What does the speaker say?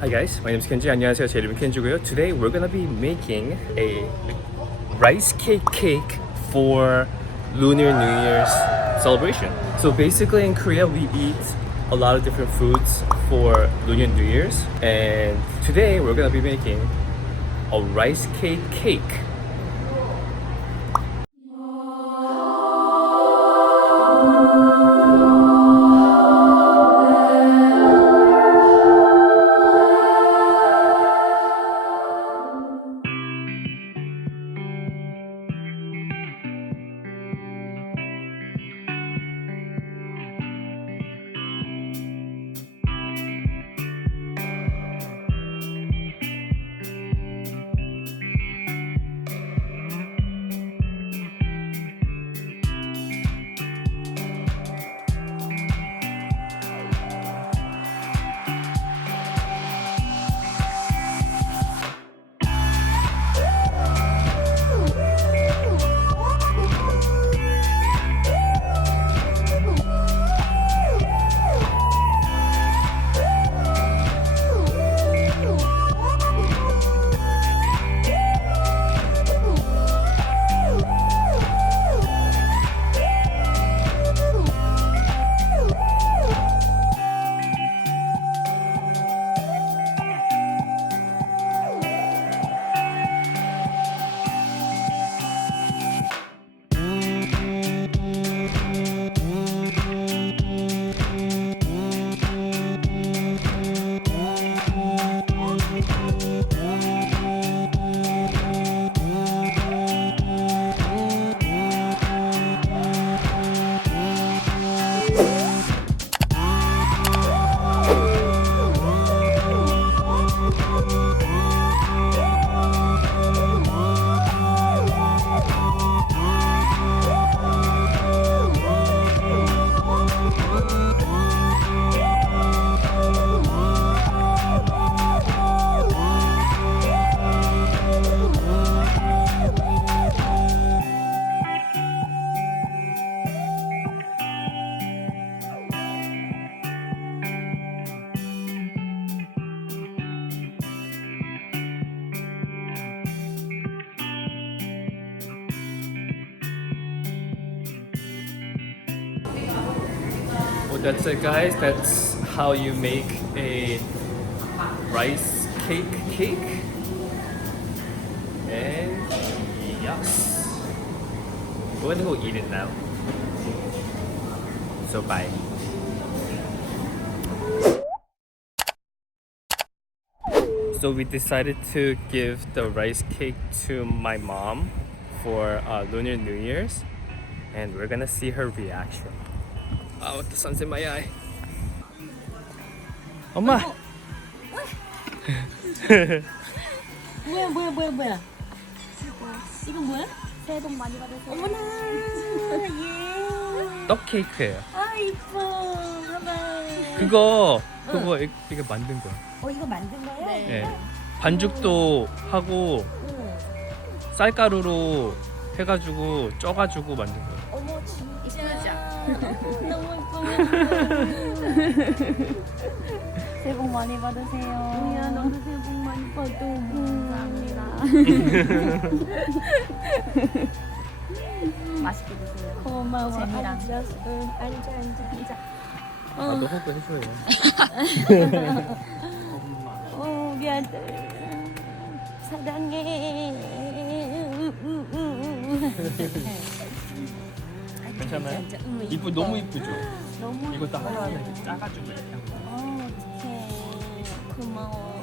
Hi guys, my name is Kenji. 안녕하세요. 제 이름은 켄지고요. Today we're gonna be making a rice cake for Lunar New Year's celebration. So basically in Korea we eat a lot of different foods for Lunar New Year's, and today we're gonna be making a rice cake. Well, that's it guys, that's how you make a rice cake. And yes, we're gonna go eat it now. So bye. So we decided to give the rice cake to my mom for Lunar New Year's, and we're gonna see her reaction. Oh, the sun's in my eye. 엄마. 뭐야? 이건 뭐야? 새해 복 많이 받으세요. 어머나, 예. 떡 케이크예요. 아 이뻐. 봐봐. 그거 이거 만든 거야. 이거 만든 거야? 네. 반죽도 하고 쌀가루로 해가지고 쪄가지고 만든 거야. 어머 진짜. 너무 이뻐. 새해 복 많이 받으세요. 야, 너도 새해 복 많이 받아. 감사합니다. 맛있게 드세요. 고마워. 재미랑. 앉아. 나도 호구 해줘요. 우리 아들 사랑해. 괜찮아요? 너무 이쁘죠? 너무 이거 딱 하나 이렇게 짜가지고 이렇게 한 거. 어떡해. 고마워.